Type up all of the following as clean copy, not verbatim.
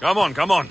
Come on, come on.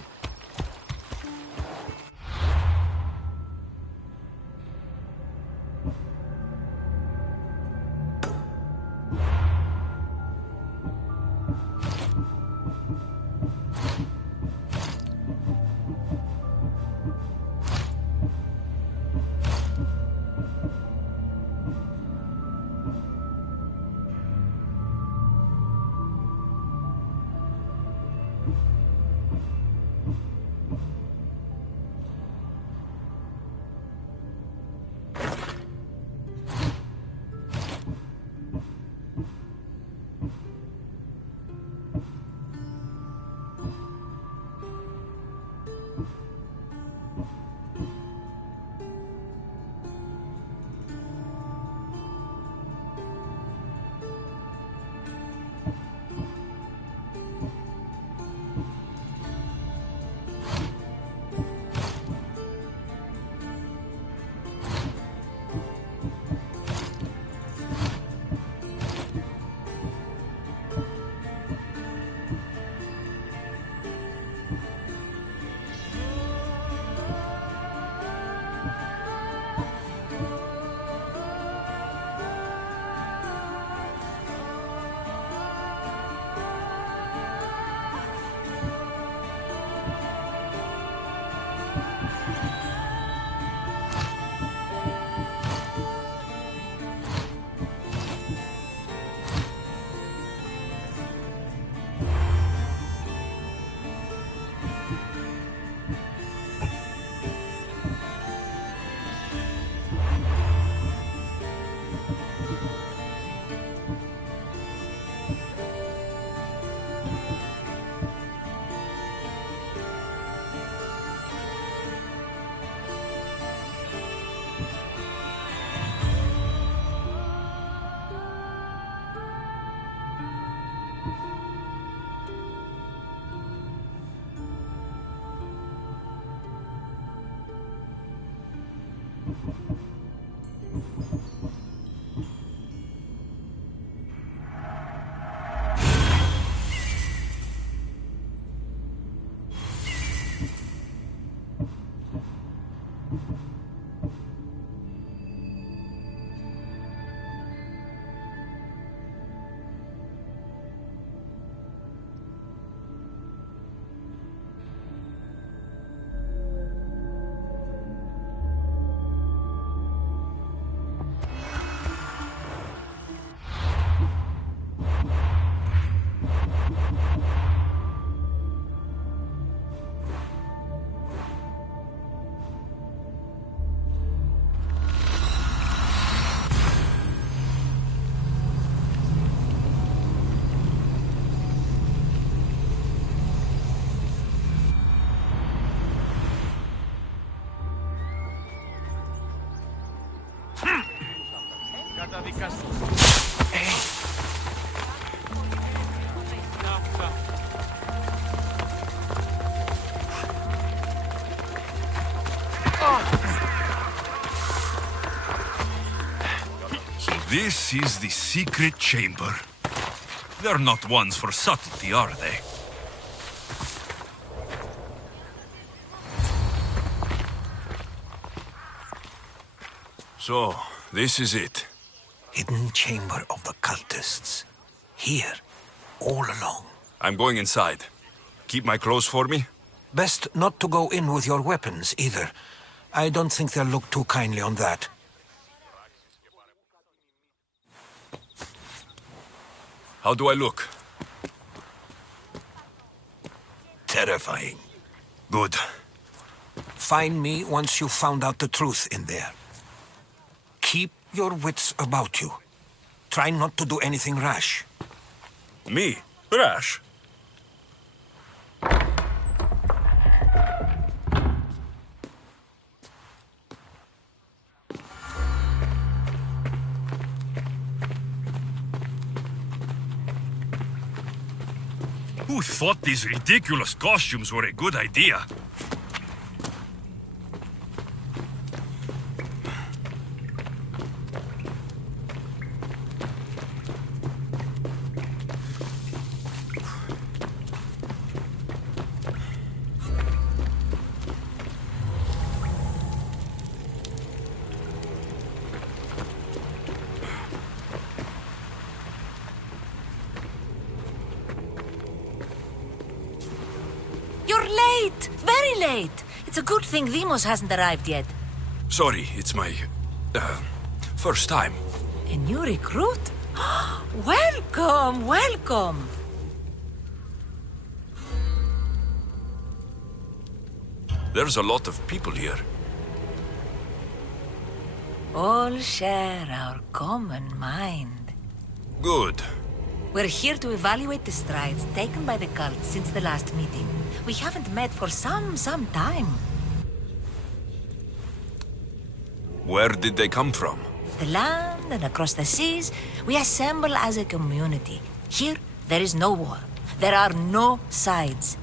This is the secret chamber. They're not ones for subtlety, are they? So, this is it. Hidden chamber of the cultists. Here, all along. I'm going inside. Keep my clothes for me? Best not to go in with your weapons, either. I don't think they'll look too kindly on that. How do I look? Terrifying. Good. Find me once you've found out the truth in there. Keep your wits about you. Try not to do anything rash. Me? Rash? Who thought these ridiculous costumes were a good idea? very late. It's a good thing Demos hasn't arrived yet. Sorry, it's my... first time. A new recruit? Welcome, welcome. There's a lot of people here. All share our common mind. Good. We're here to evaluate the strides taken by the cult since the last meeting. We haven't met for some time. Where did they come from? The land and across the seas, we assemble as a community. Here, there is no war. There are no sides.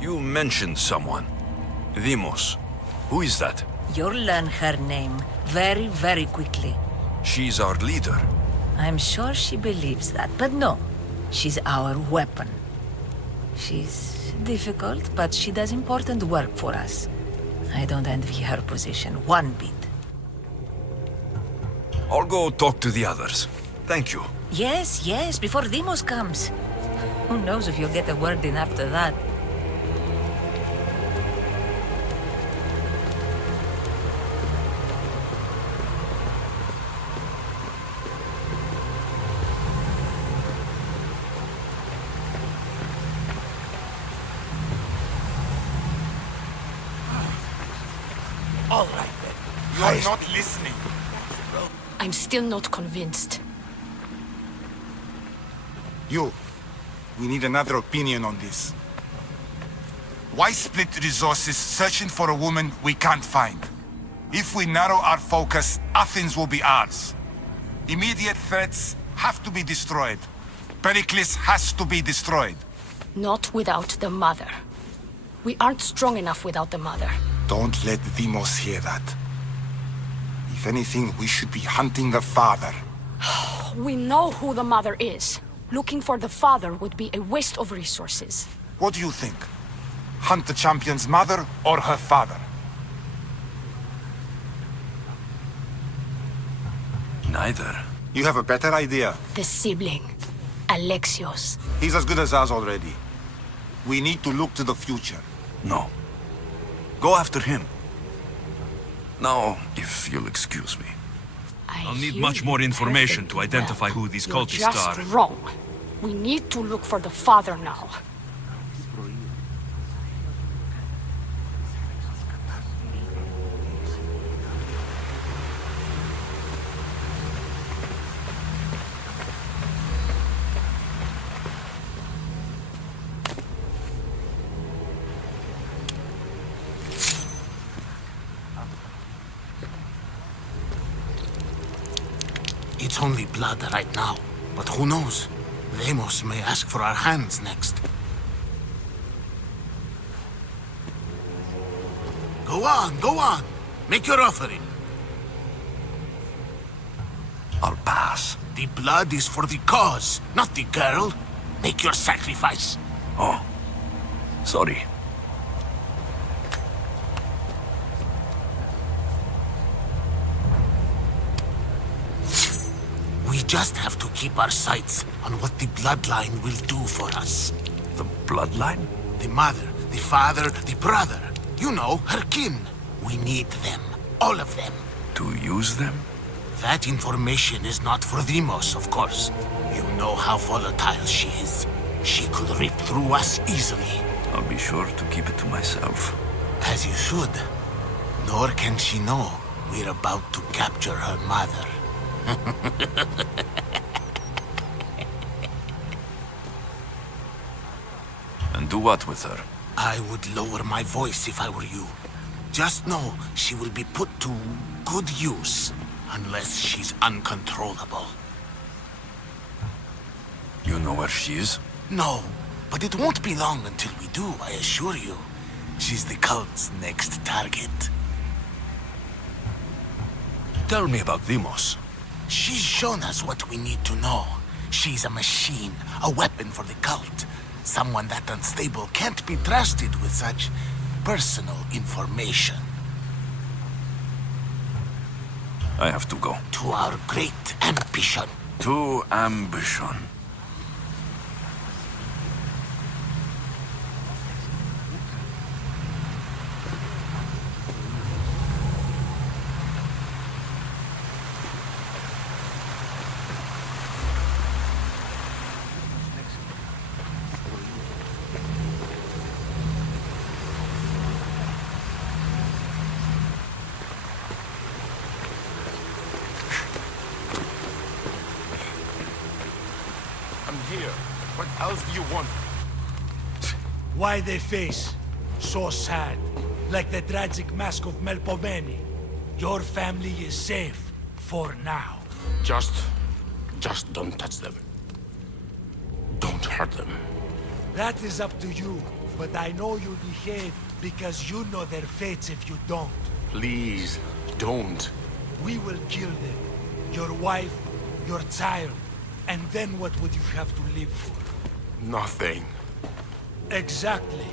You mentioned someone. Demos. Who is that? You'll learn her name very quickly. She's our leader. I'm sure she believes that, but no. She's our weapon. She's difficult, but she does important work for us. I don't envy her position one bit. I'll go talk to the others. Thank you. Yes, before Demos comes. Who knows if you'll get a word in after that. All right, then. You're not listening. I'm still not convinced. We need another opinion on this. Why split resources searching for a woman we can't find? If we narrow our focus, Athens will be ours. Immediate threats have to be destroyed. Pericles has to be destroyed. Not without the mother. We aren't strong enough without the mother. Don't let Demos hear that. If anything, we should be hunting the father. We know who the mother is. Looking for the father would be a waste of resources. What do you think? Hunt the champion's mother or her father? Neither. You have a better idea. The sibling, Alexios. He's as good as us already. We need to look to the future. No. Go after him. Now, if you'll excuse me. I'll need much more information to identify who these cultists You're just are. wrong. We need to look for the father now. It's only blood right now, but who knows? Demos may ask for our hands next. Go on. Make your offering. I'll pass. The blood is for the cause, not the girl. Make your sacrifice. Oh. Sorry. We just have to keep our sights on what the bloodline will do for us. The bloodline? The mother, the father, the brother. You know, her kin. We need them. All of them. To use them? That information is not for Demos, of course. You know how volatile she is. She could rip through us easily. I'll be sure to keep it to myself. As you should. Nor can she know we're about to capture her mother. And do what with her? I would lower my voice if I were you. Just know she will be put to good use, unless she's uncontrollable. You know where she is? No, but it won't be long until we do, I assure you. She's the cult's next target. Tell me about Demos. She's shown us what we need to know. She's a machine, a weapon for the cult. Someone that unstable can't be trusted with such personal information. I have to go. To our great ambition. To ambition. else do you want? Why they face? So sad. Like the tragic mask of Melpomene. Your family is safe. For now. Just don't touch them. Don't hurt them. That is up to you. But I know you behave because you know their fates if you don't. Please, don't. We will kill them. Your wife, your child. And then what would you have to live for? Nothing. Exactly.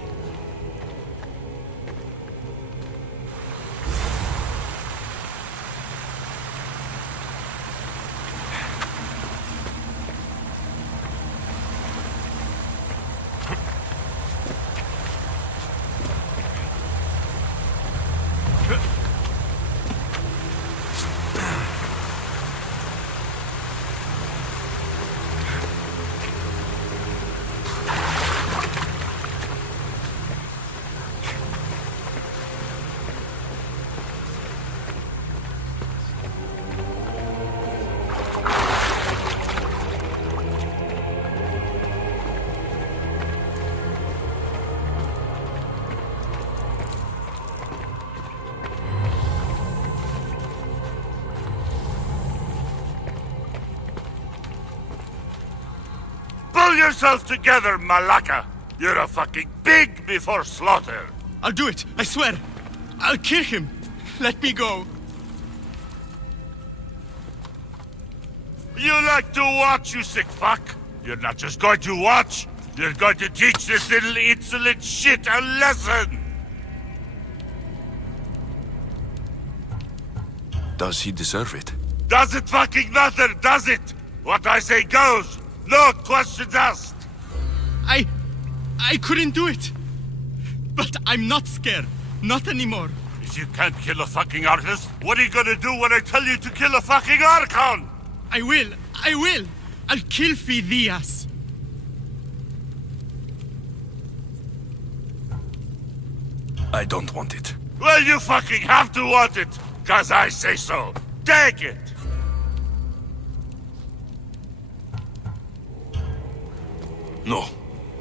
Pull yourself together, Malaka! You're a fucking pig before slaughter! I'll do it, I swear! I'll kill him! Let me go! You like to watch, you sick fuck! You're not just going to watch, you're going to teach this little insolent shit a lesson! Does he deserve it? Does it fucking matter, does it? What I say goes! No questions asked! I couldn't do it! But I'm not scared. Not anymore. If you can't kill a fucking artist, what are you gonna do when I tell you to kill a fucking Archon? I will! I'll kill Phidias! I don't want it. Well, you fucking have to want it, 'cause I say so. Take it! No,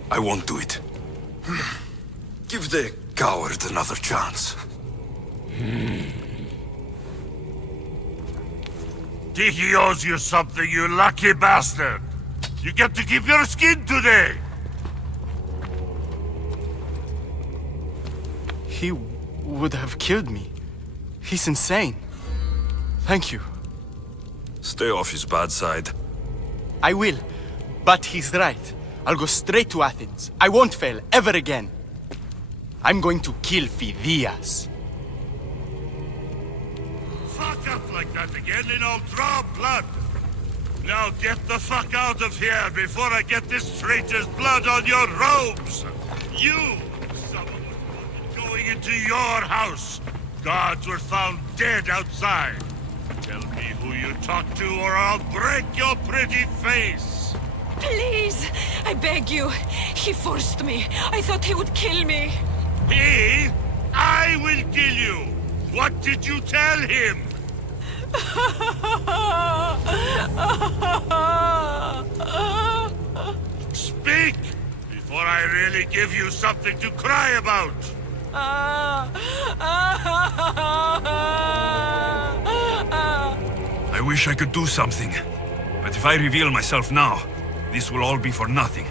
I won't do it. Give the coward another chance. Tiki owes you something, you lucky bastard! You get to keep your skin today! He would have killed me. He's insane. Thank you. Stay off his bad side. I will. But he's right. I'll go straight to Athens. I won't fail ever again. I'm going to kill Phidias. Fuck up like that again and I'll draw blood! Now get the fuck out of here before I get this traitor's blood on your robes! You! Someone was going into your house! Guards were found dead outside! Tell me who you talked to or I'll break your pretty face! Please! I beg you! He forced me! I thought he would kill me! He? I will kill you! What did you tell him? Speak! Before I really give you something to cry about! I wish I could do something. But if I reveal myself now, this will all be for nothing.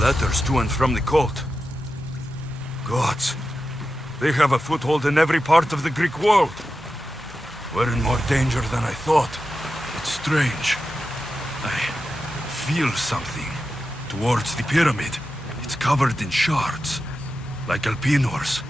Letters to and from the cult. Gods, they have a foothold in every part of the Greek world. We're in more danger than I thought. It's strange. I feel something towards the pyramid. It's covered in shards, like Alpinor's.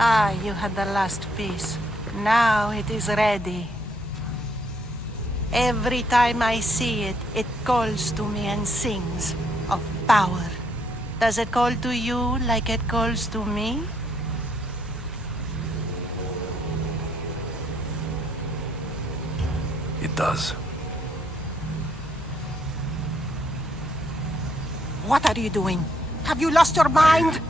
Ah, you had the last piece. Now it is ready. Every time I see it, it calls to me and sings of power. Does it call to you like it calls to me? It does. What are you doing? Have you lost your mind?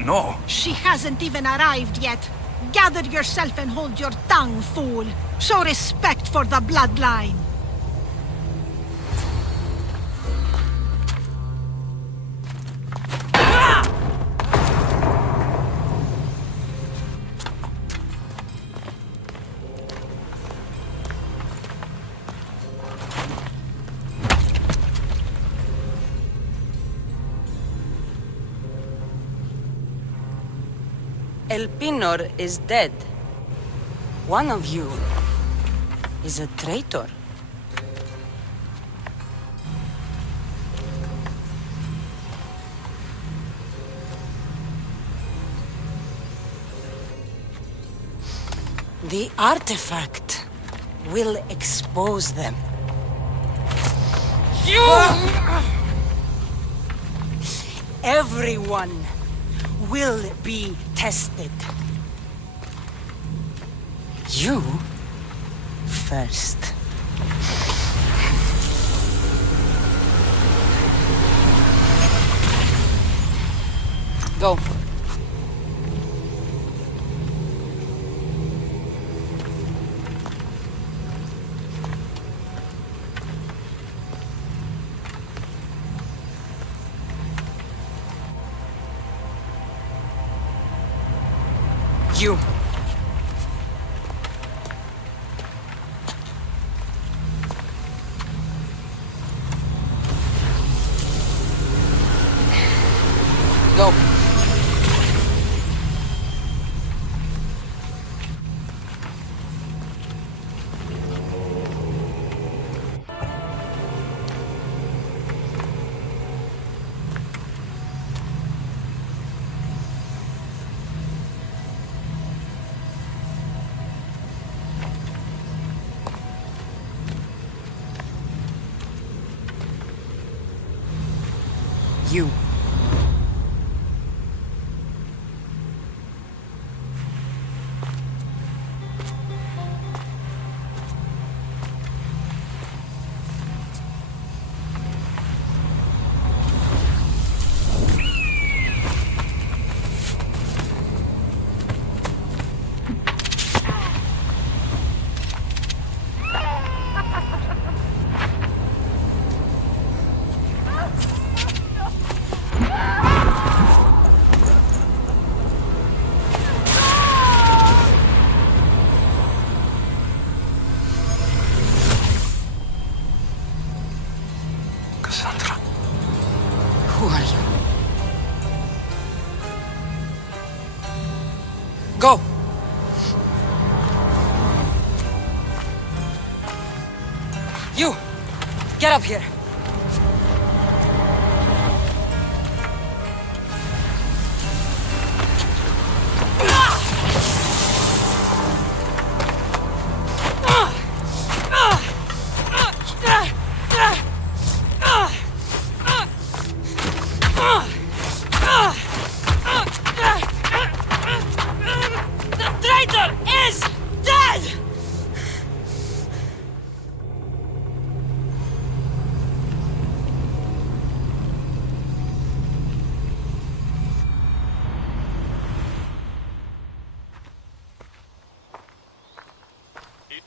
No. She hasn't even arrived yet. Gather yourself and hold your tongue, fool. Show respect for the bloodline. Elpinor is dead. One of you is a traitor. The artifact will expose them. You! Everyone will be tested. You first. Go. You. Go. You. Who are you? Go! You! Get up here!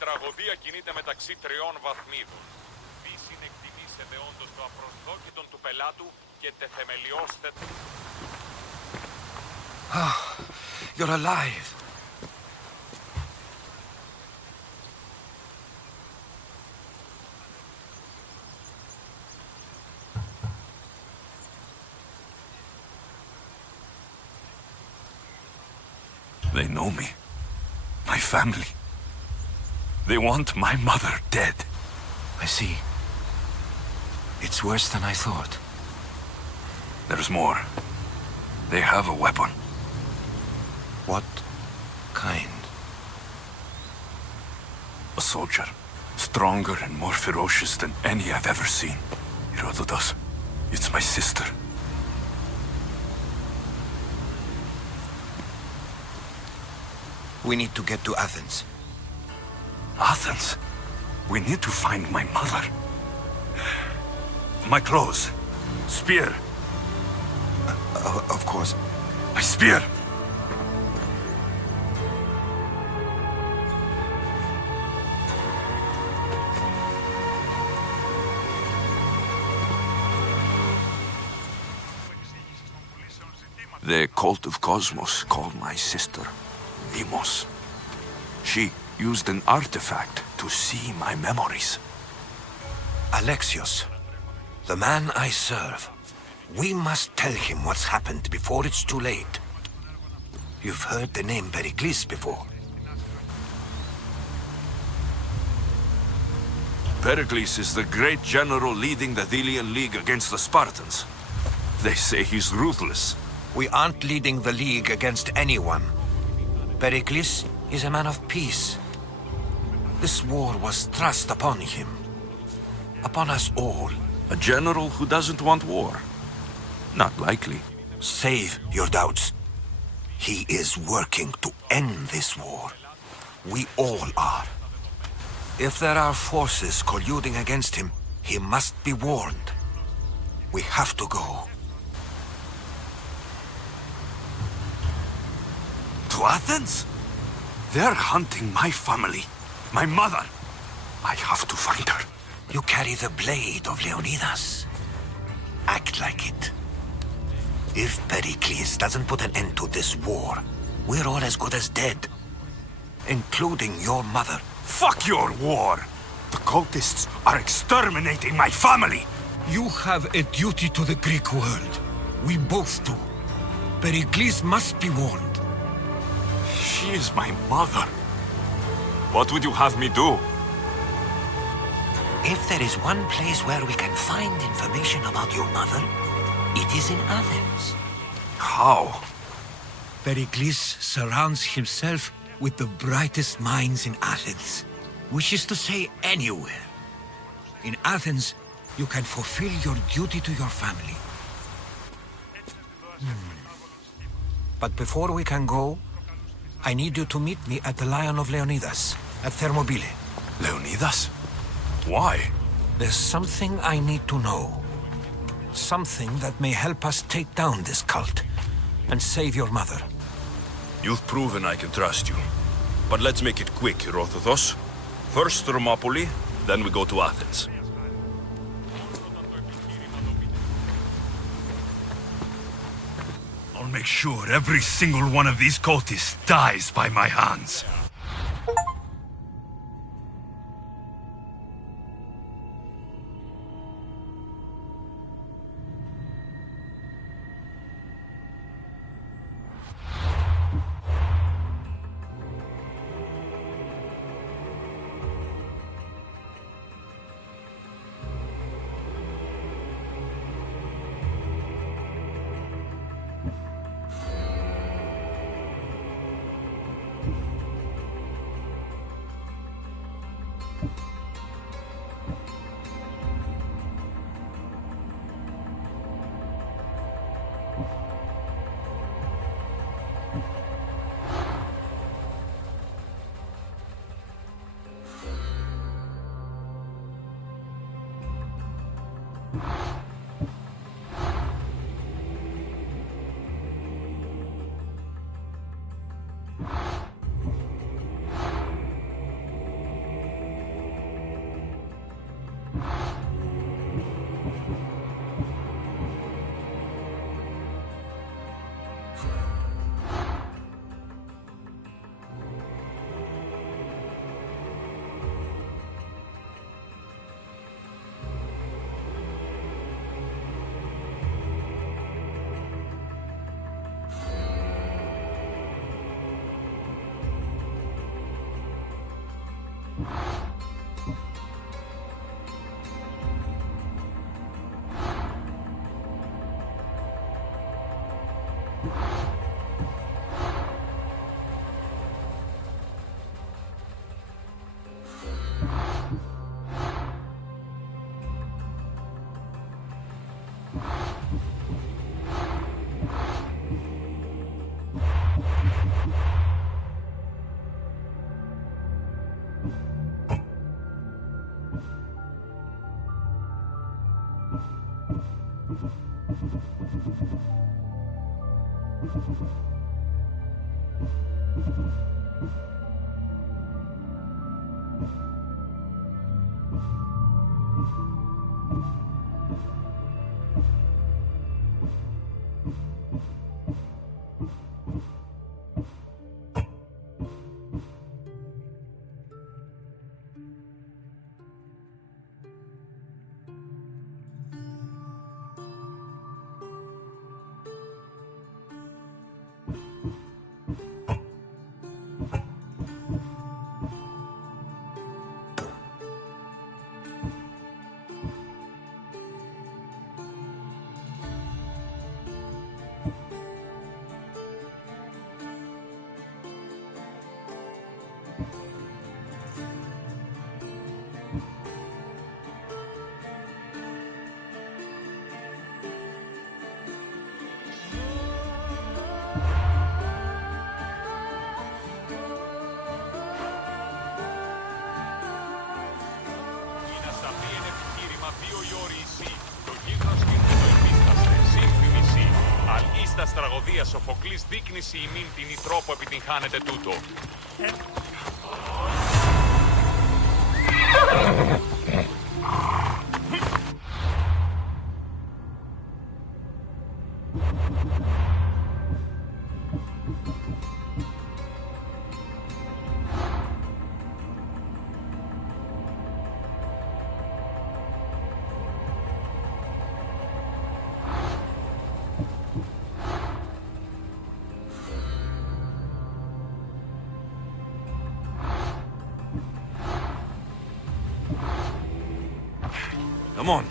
τραγωδία κινείται μεταξύ τριών βαθμίδων. Μη συνεκτιμήσετε όντως το απροσδόκητον του πελάτου και τεθεμελιώστε... You're alive. They know me. My family. They want my mother dead. I see. It's worse than I thought. There's more. They have a weapon. What kind? A soldier. Stronger and more ferocious than any I've ever seen. Herodotus. It's my sister. We need to get to Athens. Athens? We need to find my mother. My clothes. Spear. Of course. My spear! The cult of Cosmos called my sister Demos. She used an artifact to see my memories. Alexios, the man I serve. We must tell him what's happened before it's too late. You've heard the name Pericles before. Pericles is the great general leading the Delian League against the Spartans. They say he's ruthless. We aren't leading the League against anyone. Pericles is a man of peace. This war was thrust upon him. Upon us all. A general who doesn't want war? Not likely. Save your doubts. He is working to end this war. We all are. If there are forces colluding against him, he must be warned. We have to go. To Athens? They're hunting my family. My mother. I have to find her. You carry the blade of Leonidas. Act like it. If Pericles doesn't put an end to this war, we're all as good as dead. Including your mother. Fuck your war! The cultists are exterminating my family! You have a duty to the Greek world. We both do. Pericles must be warned. She is my mother. What would you have me do? If there is one place where we can find information about your mother, it is in Athens. How? Pericles surrounds himself with the brightest minds in Athens. Which is to say, anywhere. In Athens, you can fulfill your duty to your family. But before we can go, I need you to meet me at the Lion of Leonidas, at Thermopylae. Leonidas? Why? There's something I need to know. Something that may help us take down this cult and save your mother. You've proven I can trust you. But let's make it quick, Herodotus. First Thermopylae, then we go to Athens. I'll make sure every single one of these cultists dies by my hands. Αλίστας τραγωδίας ο Φοκλής δείκνηση ημίν την τρόπο επιτυγχάνεται τούτο. Come on.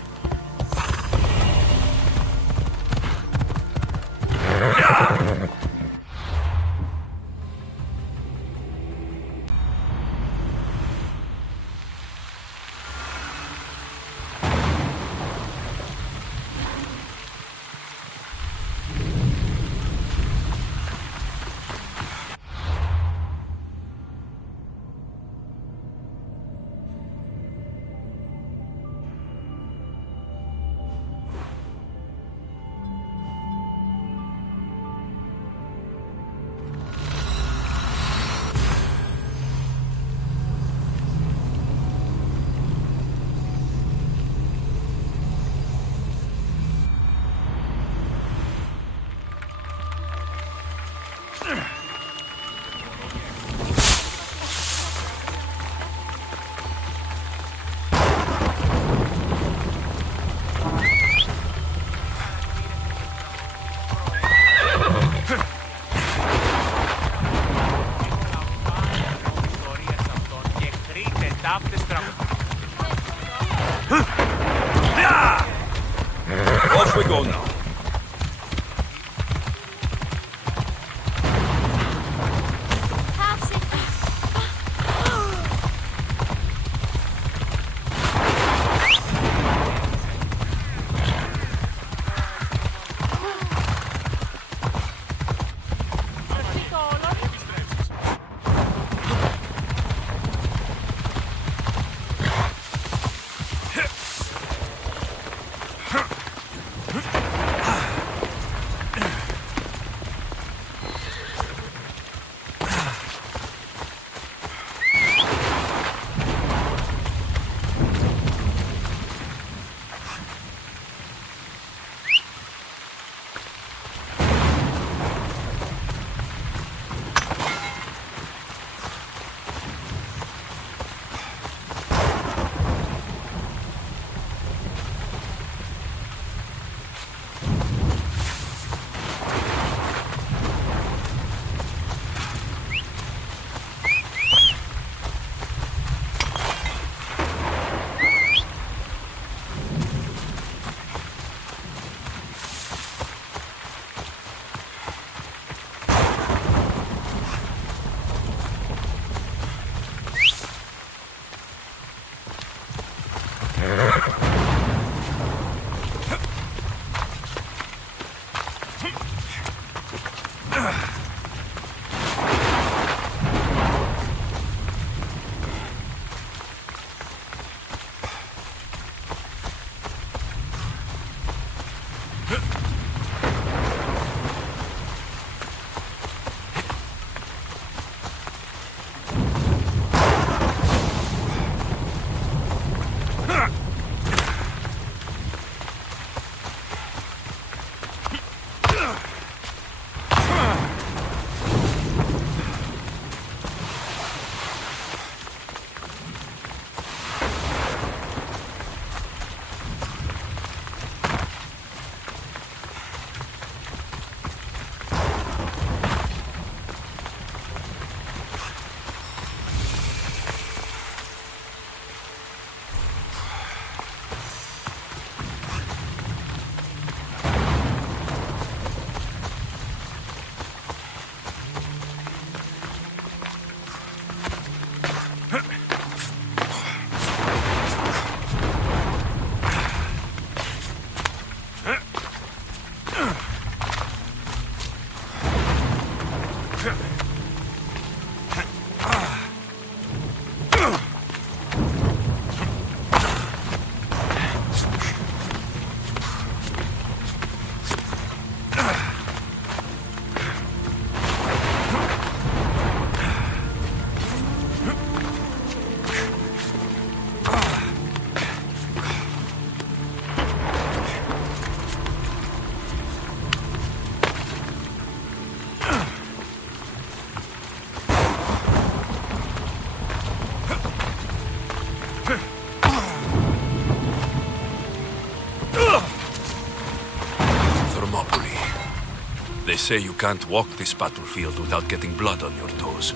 They say you can't walk this battlefield without getting blood on your toes.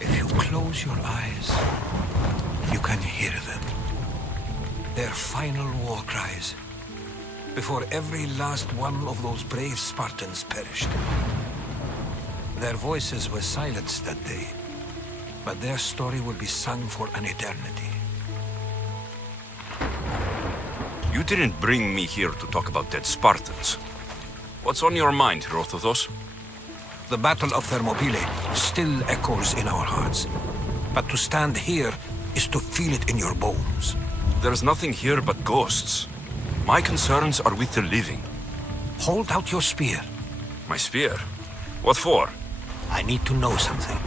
If you close your eyes, you can hear them. Their final war cries. Before every last one of those brave Spartans perished. Their voices were silenced that day, but their story will be sung for an eternity. You didn't bring me here to talk about dead Spartans. What's on your mind, Herodotos? The Battle of Thermopylae still echoes in our hearts. But to stand here is to feel it in your bones. There's nothing here but ghosts. My concerns are with the living. Hold out your spear. My spear? What for? I need to know something.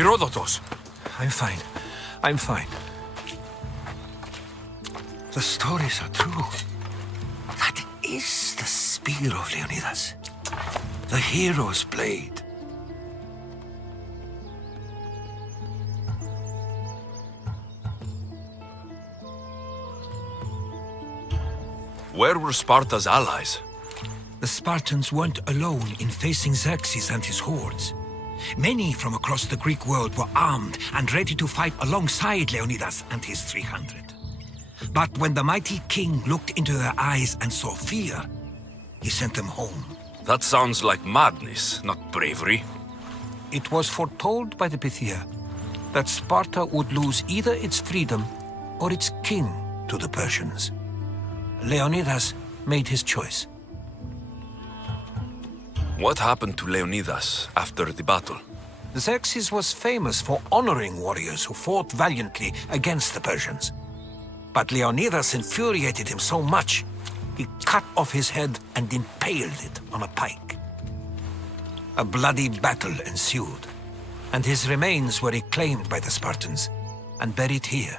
Herodotos! I'm fine. I'm fine. The stories are true. That is the spear of Leonidas. The hero's blade. Where were Sparta's allies? The Spartans weren't alone in facing Xerxes and his hordes. Many from across the Greek world were armed and ready to fight alongside Leonidas and his 300. But when the mighty king looked into their eyes and saw fear, he sent them home That sounds like madness, not bravery. It was foretold by the Pythia that Sparta would lose either its freedom or its king to the Persians. Leonidas made his choice. What happened to Leonidas after the battle? Xerxes was famous for honoring warriors who fought valiantly against the Persians. But Leonidas infuriated him so much, he cut off his head and impaled it on a pike. A bloody battle ensued, and his remains were reclaimed by the Spartans and buried here.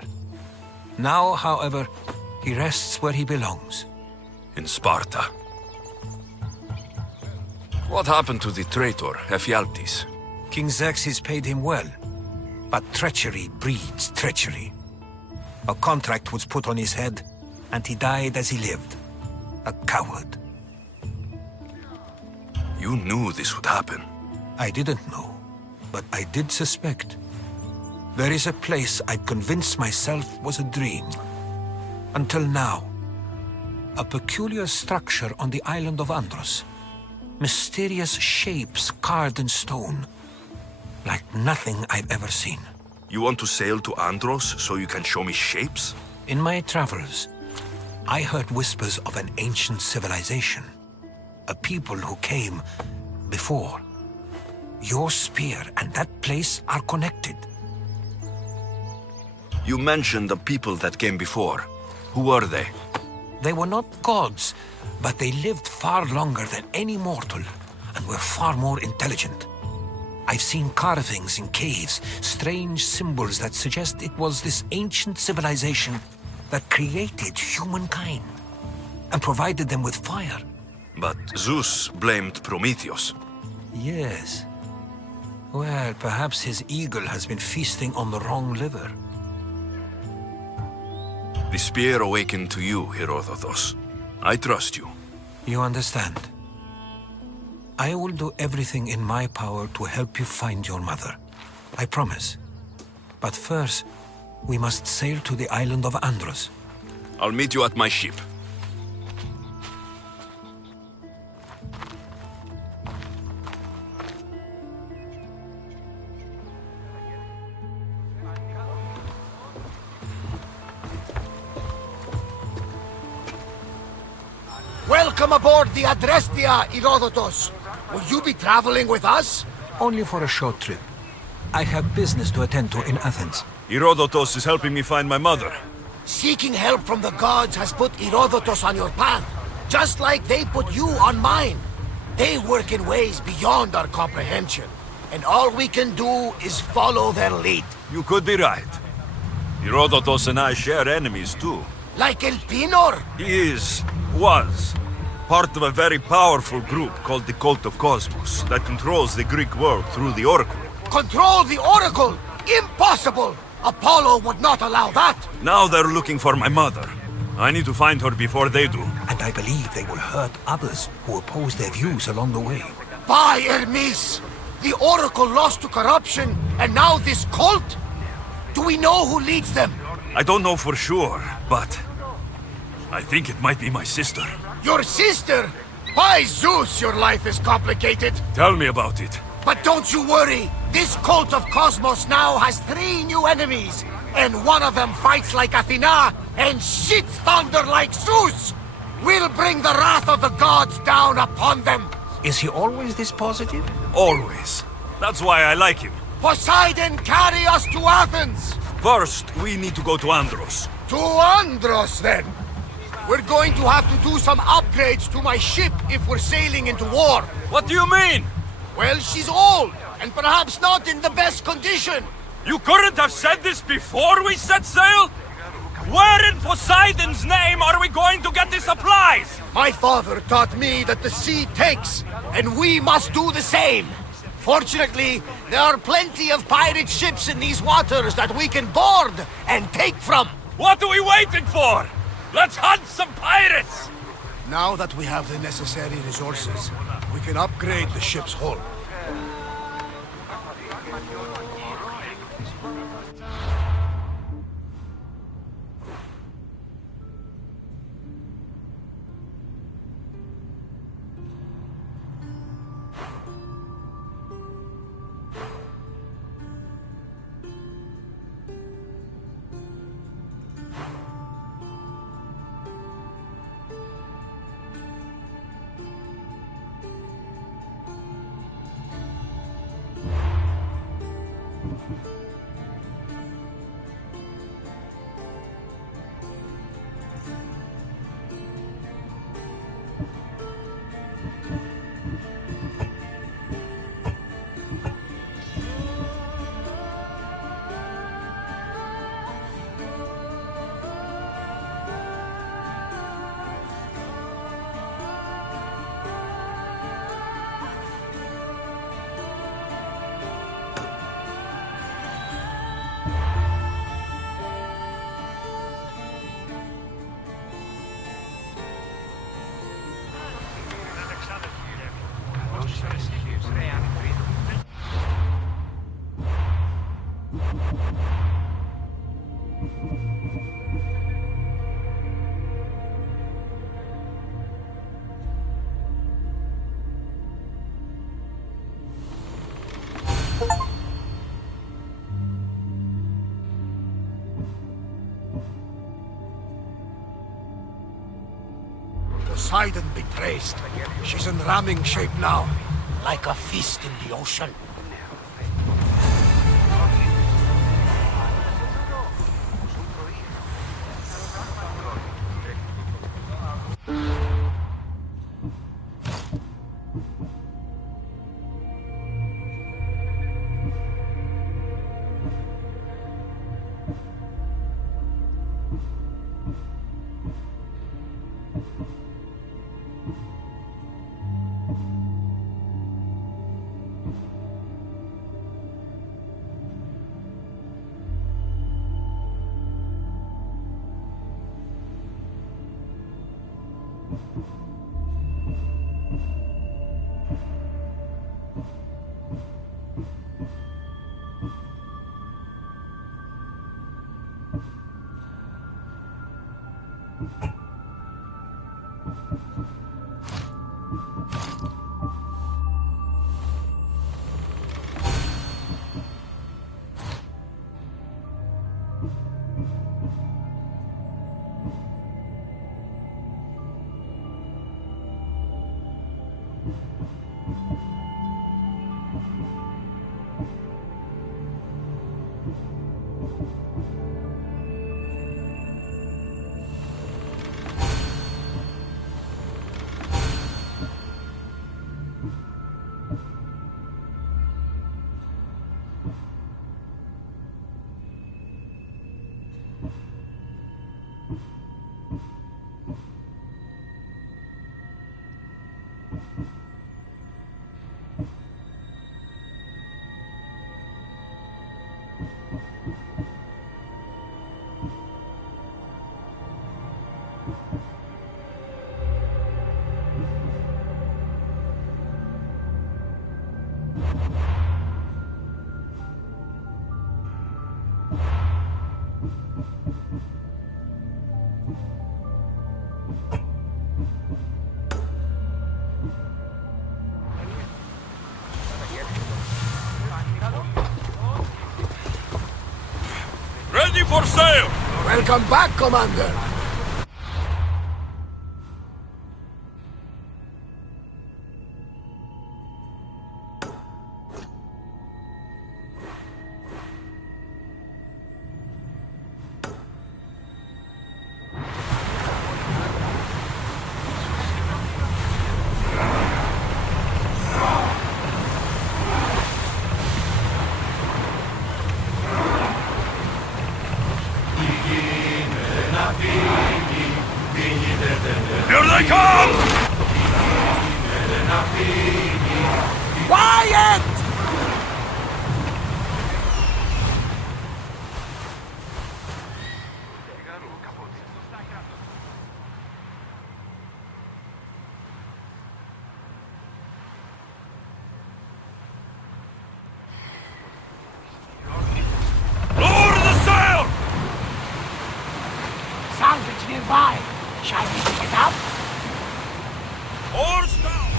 Now, however, he rests where he belongs. In Sparta. What happened to the traitor, Ephialtes? King Xerxes paid him well, but treachery breeds treachery. A contract was put on his head, and he died as he lived. A coward. You knew this would happen. I didn't know, but I did suspect. There is a place I'd convinced myself was a dream. Until now. A peculiar structure on the island of Andros. Mysterious shapes carved in stone. Like nothing I've ever seen. You want to sail to Andros so you can show me shapes? In my travels, I heard whispers of an ancient civilization. A people who came before. Your spear and that place are connected. You mentioned the people that came before. Who were they? They were not gods, but they lived far longer than any mortal, and were far more intelligent. I've seen carvings in caves, strange symbols that suggest it was this ancient civilization that created humankind, and provided them with fire. But Zeus blamed Prometheus. Yes. Well, perhaps his eagle has been feasting on the wrong liver. The spear awakened to you, Herodotus. I trust you. You understand. I will do everything in my power to help you find your mother. I promise. But first, we must sail to the island of Andros. I'll meet you at my ship. Welcome aboard the Adrestia, Herodotus. Will you be traveling with us? Only for a short trip. I have business to attend to in Athens. Herodotus is helping me find my mother. Seeking help from the gods has put Herodotus on your path, just like they put you on mine. They work in ways beyond our comprehension, and all we can do is follow their lead. You could be right. Herodotus and I share enemies too. Like Elpinor? He was, part of a very powerful group called the Cult of Cosmos that controls the Greek world through the Oracle. Control the Oracle? Impossible! Apollo would not allow that! Now they're looking for my mother. I need to find her before they do. And I believe they will hurt others who oppose their views along the way. By Hermes! The Oracle lost to corruption, and now this cult? Do we know who leads them? I don't know for sure, but I think it might be my sister. Your sister? By Zeus, your life is complicated. Tell me about it. But don't you worry. This cult of Cosmos now has 3 new enemies. And one of them fights like Athena and shits thunder like Zeus. We'll bring the wrath of the gods down upon them. Is he always this positive? Always. That's why I like him. Poseidon, carry us to Athens. First, we need to go to Andros. To Andros, then. We're going to have to do some upgrades to my ship if we're sailing into war. What do you mean? Well, she's old, and perhaps not in the best condition. You couldn't have said this before we set sail? Where in Poseidon's name are we going to get the supplies? My father taught me that the sea takes, and we must do the same. Fortunately, there are plenty of pirate ships in these waters that we can board and take from. What are we waiting for? Let's hunt some pirates! Now that we have the necessary resources, we can upgrade the ship's hull. Poseidon be praised. She's in ramming shape now, like a feast in the ocean. Ready for sail! Welcome back, Commander! Here they come! Quiet! Lower the sail! Salvage nearby. Shall we pick it up? Oars down!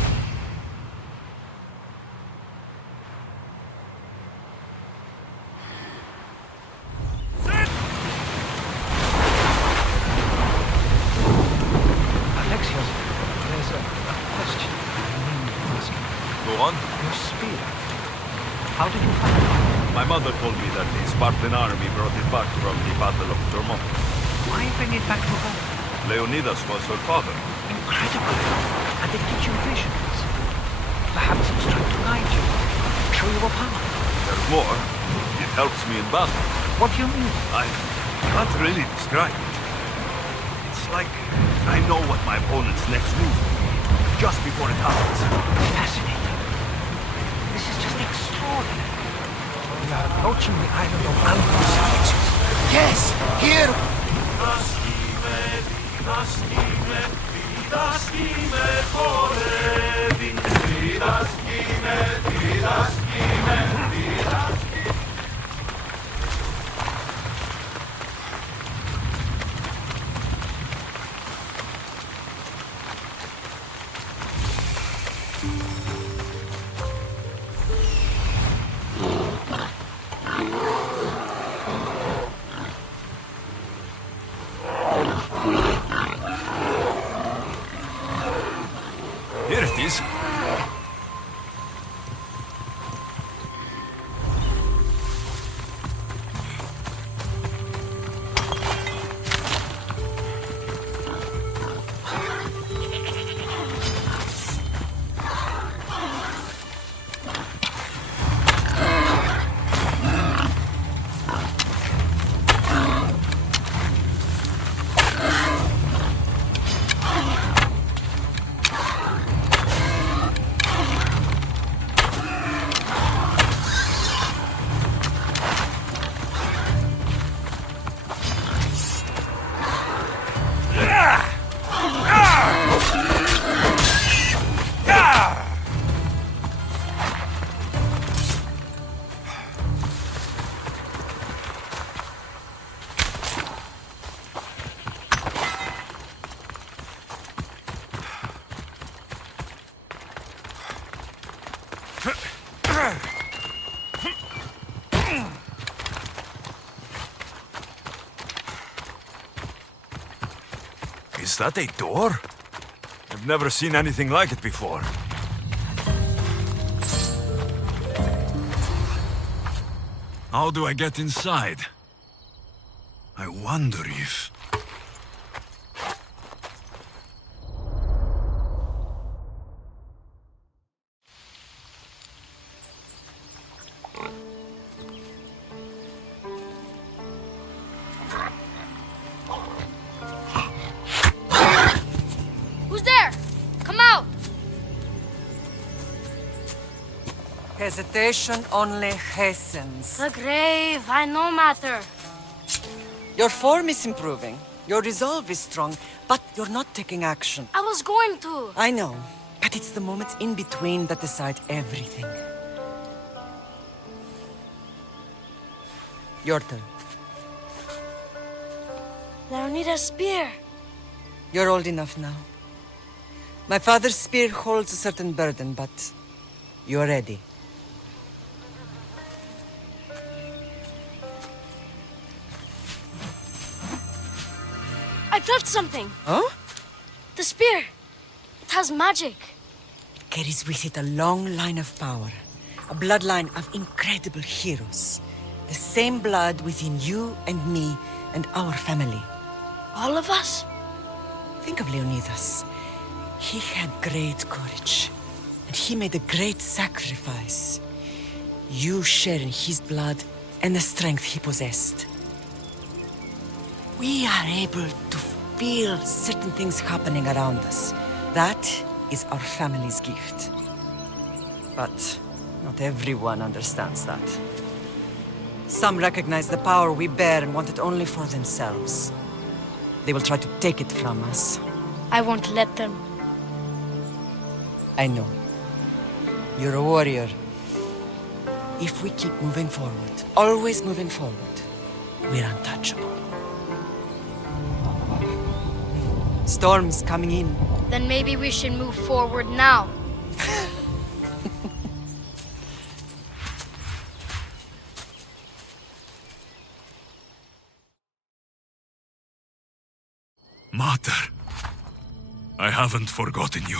Alexios, there's a question I mean to ask you. Go on. Your spear. How did you find it? My mother told me that the Spartan army brought it back from the Battle of Thermopylae. Why bring it back to her? Leonidas was her father. Incredible. And it gives you visions. Perhaps it's trying to guide you. Show you a power. There's more. It helps me in battle. What do you mean? I can't really describe it. It's like I know what my opponent's next move will be, just before it happens. Fascinating. This is just extraordinary. We are approaching the island of Alpha, Alexios. Yes, here! that is. Is that a door? I've never seen anything like it before. How do I get inside? I wonder if... Who's there? Come out! Hesitation only hastens. The grave, I no matter. Your form is improving. Your resolve is strong, but you're not taking action. I was going to. I know, but it's the moments in between that decide everything. Your turn. Leonida's spear. You're old enough now. My father's spear holds a certain burden, but you're ready. I felt something. Huh? The spear. It has magic. Carries with it a long line of power. A bloodline of incredible heroes. The same blood within you and me and our family. All of us? Think of Leonidas. He had great courage. And he made a great sacrifice. You share in his blood and the strength he possessed. We are able to feel certain things happening around us. That is our family's gift. But not everyone understands that. Some recognize the power we bear and want it only for themselves. They will try to take it from us. I won't let them. I know. You're a warrior. If we keep moving forward, always moving forward, we're untouchable. Storm's coming in. Then maybe we should move forward now. Mater, I haven't forgotten you.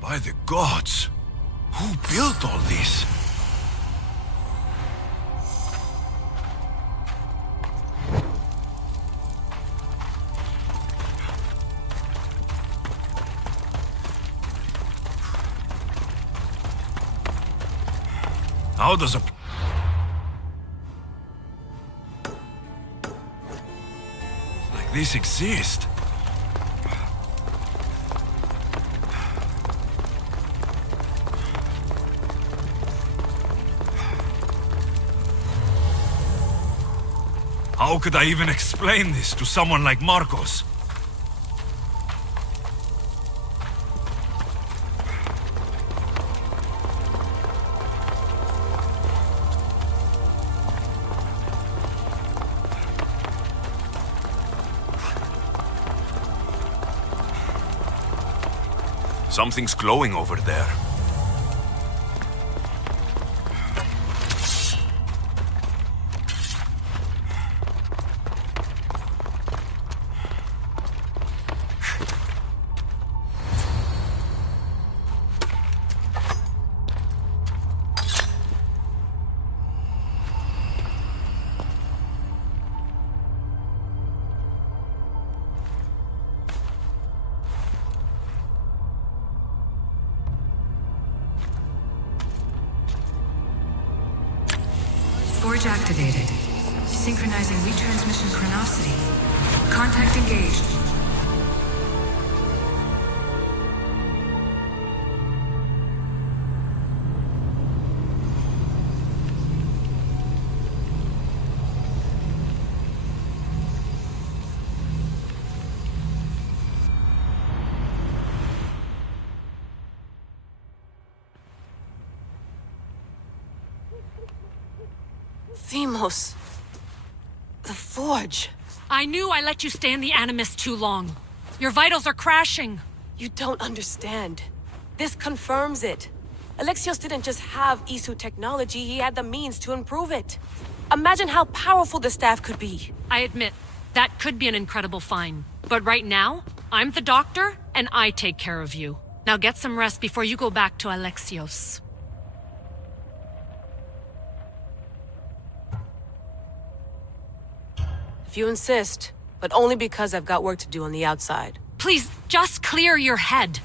By the gods! Who built all this? How does a... like this exist? How could I even explain this to someone like Marcos? Something's glowing over there. Forge activated. Synchronizing retransmission chronicity. Contact engaged. Themos. The Forge. I knew I let you stay in the Animus too long. Your vitals are crashing. You don't understand. This confirms it. Alexios didn't just have Isu technology, he had the means to improve it. Imagine how powerful the staff could be. I admit, that could be an incredible find. But right now, I'm the doctor, and I take care of you. Now get some rest before you go back to Alexios. If you insist, but only because I've got work to do on the outside. Please, just clear your head.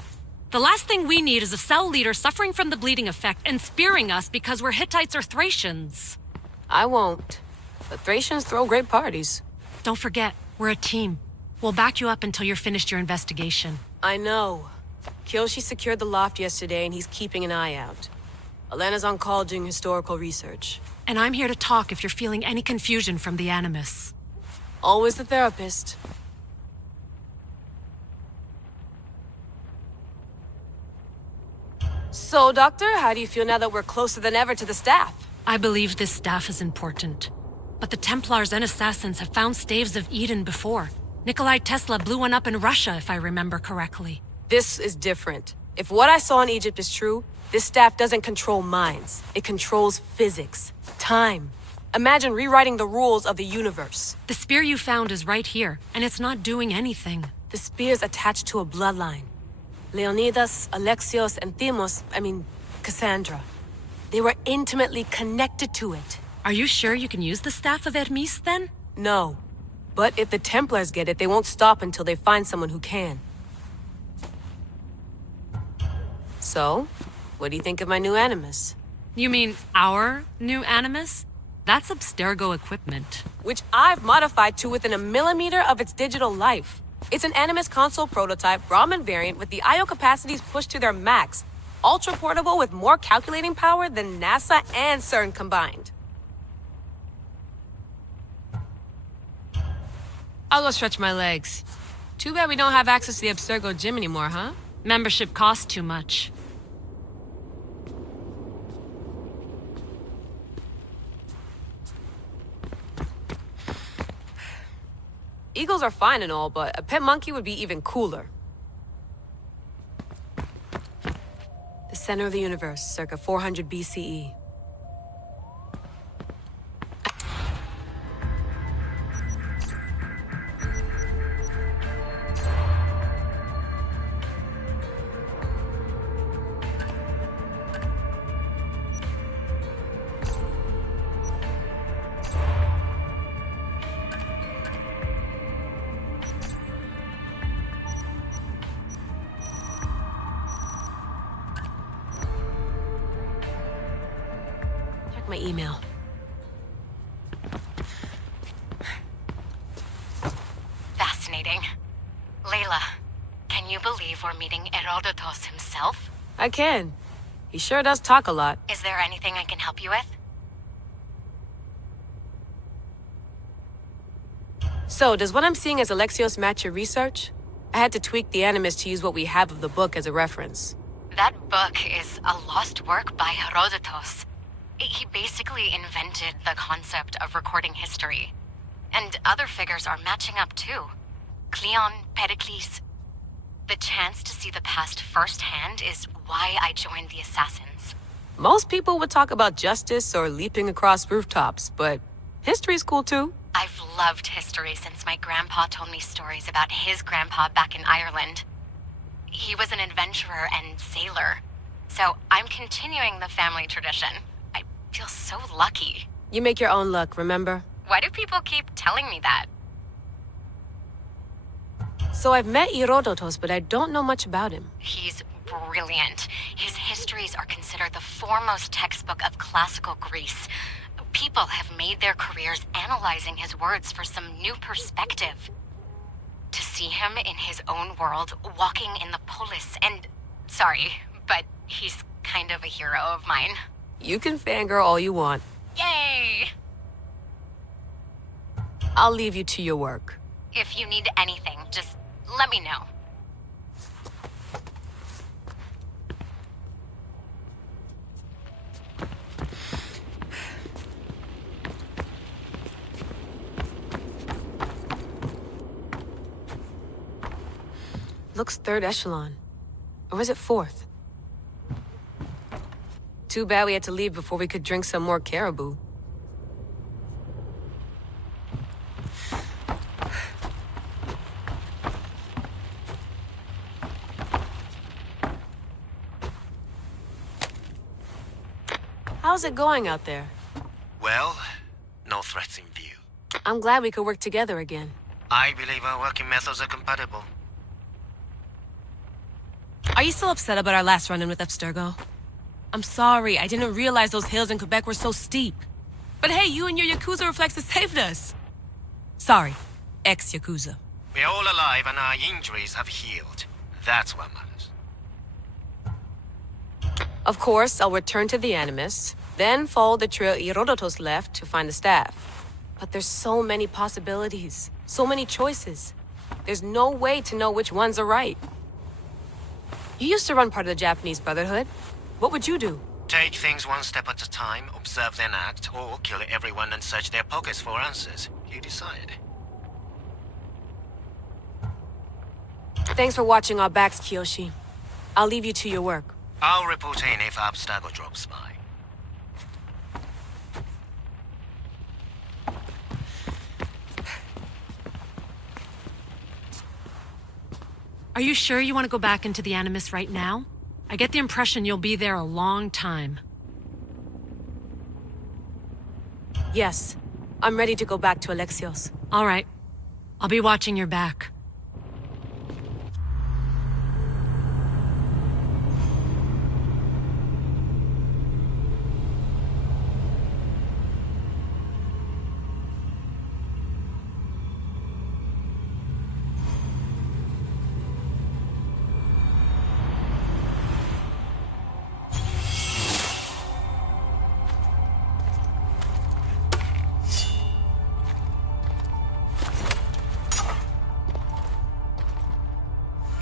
The last thing we need is a cell leader suffering from the bleeding effect and spearing us because we're Hittites or Thracians. I won't. But Thracians throw great parties. Don't forget, we're a team. We'll back you up until you're finished your investigation. I know. Kyoshi secured the loft yesterday and he's keeping an eye out. Elena's on call doing historical research. And I'm here to talk if you're feeling any confusion from the Animus. Always the therapist. So, Doctor, how do you feel now that we're closer than ever to the staff? I believe this staff is important. But the Templars and Assassins have found staves of Eden before. Nikolai Tesla blew one up in Russia, if I remember correctly. This is different. If what I saw in Egypt is true, this staff doesn't control minds. It controls physics, time. Imagine rewriting the rules of the universe. The spear you found is right here, and it's not doing anything. The spear's attached to a bloodline. Leonidas, Alexios, and Cassandra. They were intimately connected to it. Are you sure you can use the Staff of Hermes, then? No. But if the Templars get it, they won't stop until they find someone who can. So, what do you think of my new Animus? You mean our new Animus? That's Abstergo equipment. Which I've modified to within a millimeter of its digital life. It's an Animus console prototype Brahmin variant with the I/O capacities pushed to their max. Ultra portable with more calculating power than NASA and CERN combined. I'll go stretch my legs. Too bad we don't have access to the Abstergo gym anymore, huh? Membership costs too much. Eagles are fine and all, but a pet monkey would be even cooler. The center of the universe, circa 400 BCE. My email. Fascinating. Layla, can you believe we're meeting Herodotus himself? I can. He sure does talk a lot. Is there anything I can help you with? So, does what I'm seeing as Alexios match your research? I had to tweak the Animus to use what we have of the book as a reference. That book is a lost work by Herodotus. He basically invented the concept of recording history. And other figures are matching up too. Cleon, Pericles. The chance to see the past firsthand is why I joined the Assassins. Most people would talk about justice or leaping across rooftops, but history's cool too. I've loved history since my grandpa told me stories about his grandpa back in Ireland. He was an adventurer and sailor, so I'm continuing the family tradition. I feel so lucky. You make your own luck, remember? Why do people keep telling me that? So I've met Herodotus, but I don't know much about him. He's brilliant. His histories are considered the foremost textbook of classical Greece. People have made their careers analyzing his words for some new perspective. To see him in his own world, walking in the polis, and... Sorry, but he's kind of a hero of mine. You can fangirl all you want. Yay! I'll leave you to your work. If you need anything, just let me know. Looks third echelon. Or is it fourth? Too bad we had to leave before we could drink some more caribou. How's it going out there? Well, no threats in view. I'm glad we could work together again. I believe our working methods are compatible. Are you still upset about our last run-in with Abstergo? I'm sorry, I didn't realize those hills in Quebec were so steep. But hey, you and your Yakuza reflexes saved us. Sorry, ex-Yakuza. We're all alive and our injuries have healed. That's what matters. Of course, I'll return to the Animus, then follow the trail Herodotus left to find the staff. But there's so many possibilities, so many choices. There's no way to know which ones are right. You used to run part of the Japanese Brotherhood. What would you do? Take things one step at a time, observe then act, or kill everyone and search their pockets for answers. You decide. Thanks for watching our backs, Kiyoshi. I'll leave you to your work. I'll report in if Abstergo drops by. Are you sure you want to go back into the Animus right now? I get the impression you'll be there a long time. Yes. I'm ready to go back to Alexios. All right. I'll be watching your back.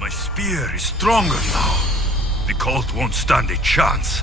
My spear is stronger now. The cult won't stand a chance.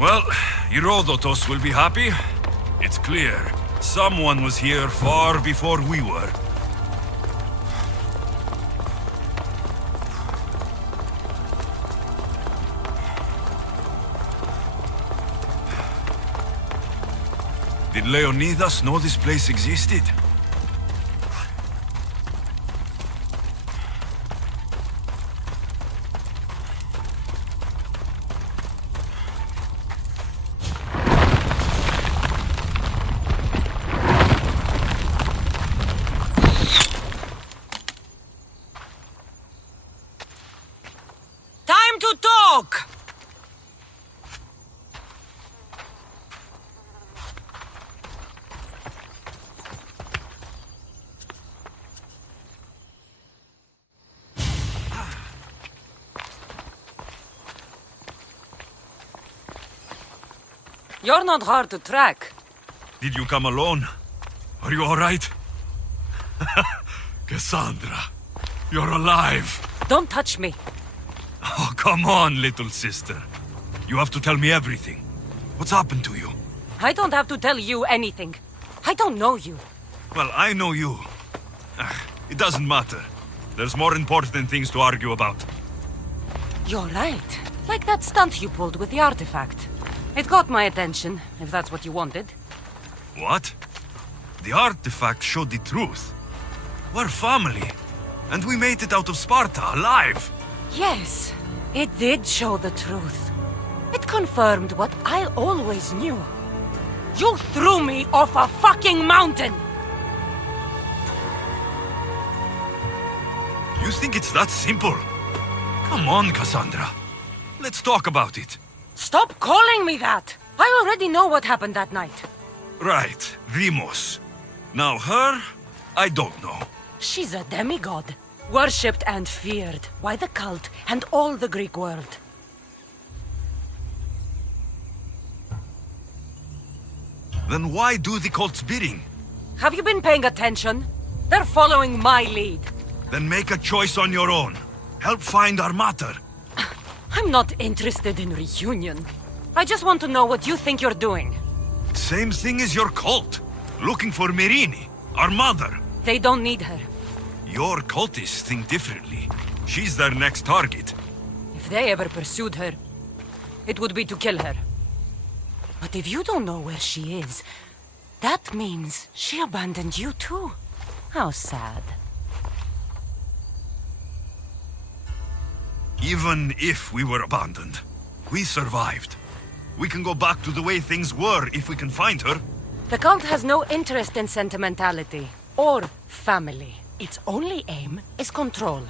Well, Herodotus will be happy. It's clear. Someone was here far before we were. Did Leonidas know this place existed? Time to talk! You're not hard to track. Did you come alone? Are you alright? Cassandra, you're alive. Don't touch me. Oh, come on, little sister. You have to tell me everything. What's happened to you? I don't have to tell you anything. I don't know you. Well, I know you. It doesn't matter. There's more important things to argue about. You're right. Like that stunt you pulled with the artifact. It got my attention, if that's what you wanted. What? The artifact showed the truth. We're family. And we made it out of Sparta, alive. Yes, it did show the truth. It confirmed what I always knew. You threw me off a fucking mountain! You think it's that simple? Come on, Cassandra. Let's talk about it. Stop calling me that! I already know what happened that night. Right, Demos. Now her, I don't know. She's a demigod. Worshipped and feared by the cult and all the Greek world. Then why do the cult's bidding? Have you been paying attention? They're following my lead. Then make a choice on your own. Help find our mater. I'm not interested in reunion. I just want to know what you think you're doing. Same thing as your cult. Looking for Myrrine, our mother. They don't need her. Your cultists think differently. She's their next target. If they ever pursued her, it would be to kill her. But if you don't know where she is, that means she abandoned you too. How sad. Even if we were abandoned, we survived. We can go back to the way things were if we can find her. The cult has no interest in sentimentality or family. Its only aim is control.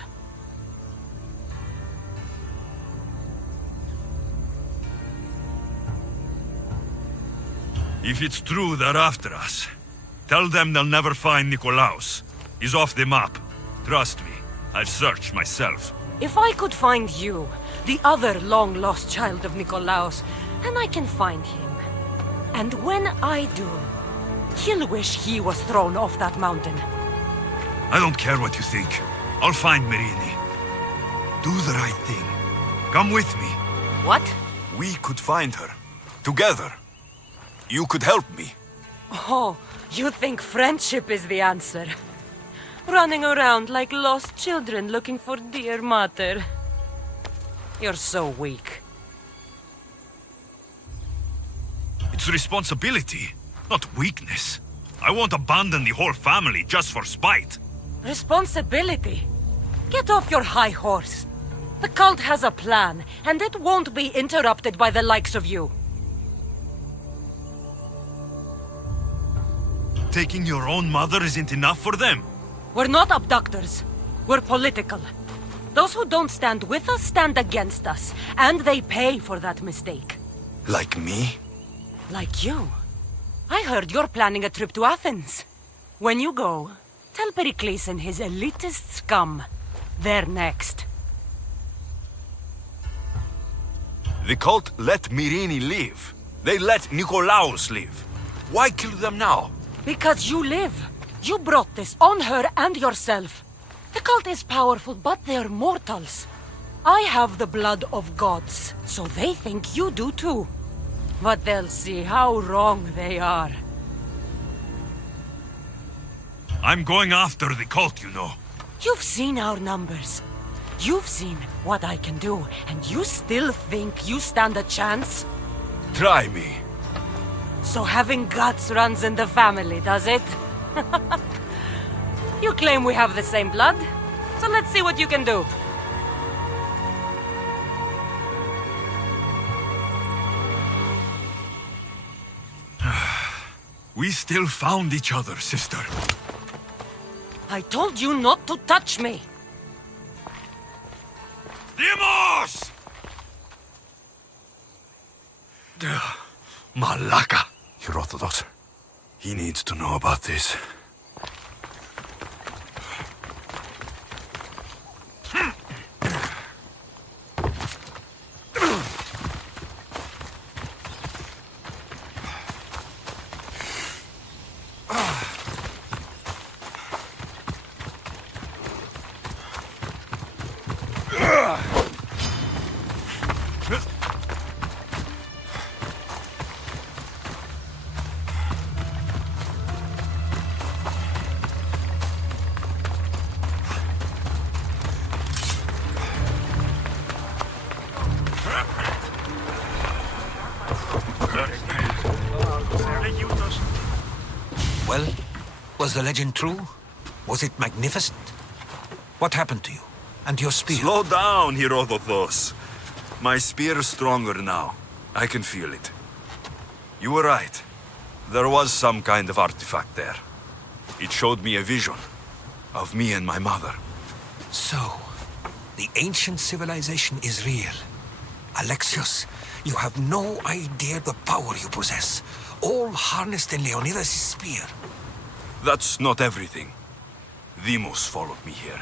If it's true they're after us, tell them they'll never find Nikolaos. He's off the map. Trust me, I've searched myself. If I could find you, the other long-lost child of Nikolaos, then I can find him. And when I do, he'll wish he was thrown off that mountain. I don't care what you think. I'll find Myrrine. Do the right thing. Come with me. What? We could find her. Together. You could help me. Oh, you think friendship is the answer? Running around like lost children looking for dear mater. You're so weak. It's responsibility, not weakness. I won't abandon the whole family just for spite. Responsibility? Get off your high horse. The cult has a plan, and it won't be interrupted by the likes of you. Taking your own mother isn't enough for them? We're not abductors. We're political. Those who don't stand with us stand against us, and they pay for that mistake. Like me? Like you. I heard you're planning a trip to Athens. When you go, tell Pericles and his elitist scum they're next. The cult let Myrrine live. They let Nikolaos live. Why kill them now? Because you live. You brought this on her and yourself. The cult is powerful, but they're mortals. I have the blood of gods, so they think you do too. But they'll see how wrong they are. I'm going after the cult, you know. You've seen our numbers. You've seen what I can do, and you still think you stand a chance? Try me. So having guts runs in the family, does it? You claim we have the same blood, so let's see what you can do. We still found each other, sister. I told you not to touch me! Demos! Malaka. Herodotus. He needs to know about this. Well, was the legend true? Was it magnificent? What happened to you? And your spear? Slow down, Herodotus. My spear is stronger now. I can feel it. You were right. There was some kind of artifact there. It showed me a vision of me and my mother. So, the ancient civilization is real. Alexios, you have no idea the power you possess. All harnessed in Leonidas' spear. That's not everything. Demos followed me here.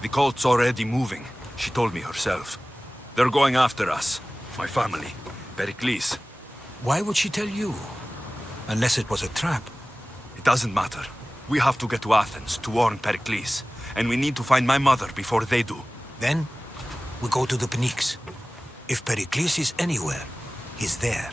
The cult's already moving, she told me herself. They're going after us. My family. Pericles. Why would she tell you? Unless it was a trap. It doesn't matter. We have to get to Athens to warn Pericles. And we need to find my mother before they do. Then, we go to the Pnyx. If Pericles is anywhere, he's there.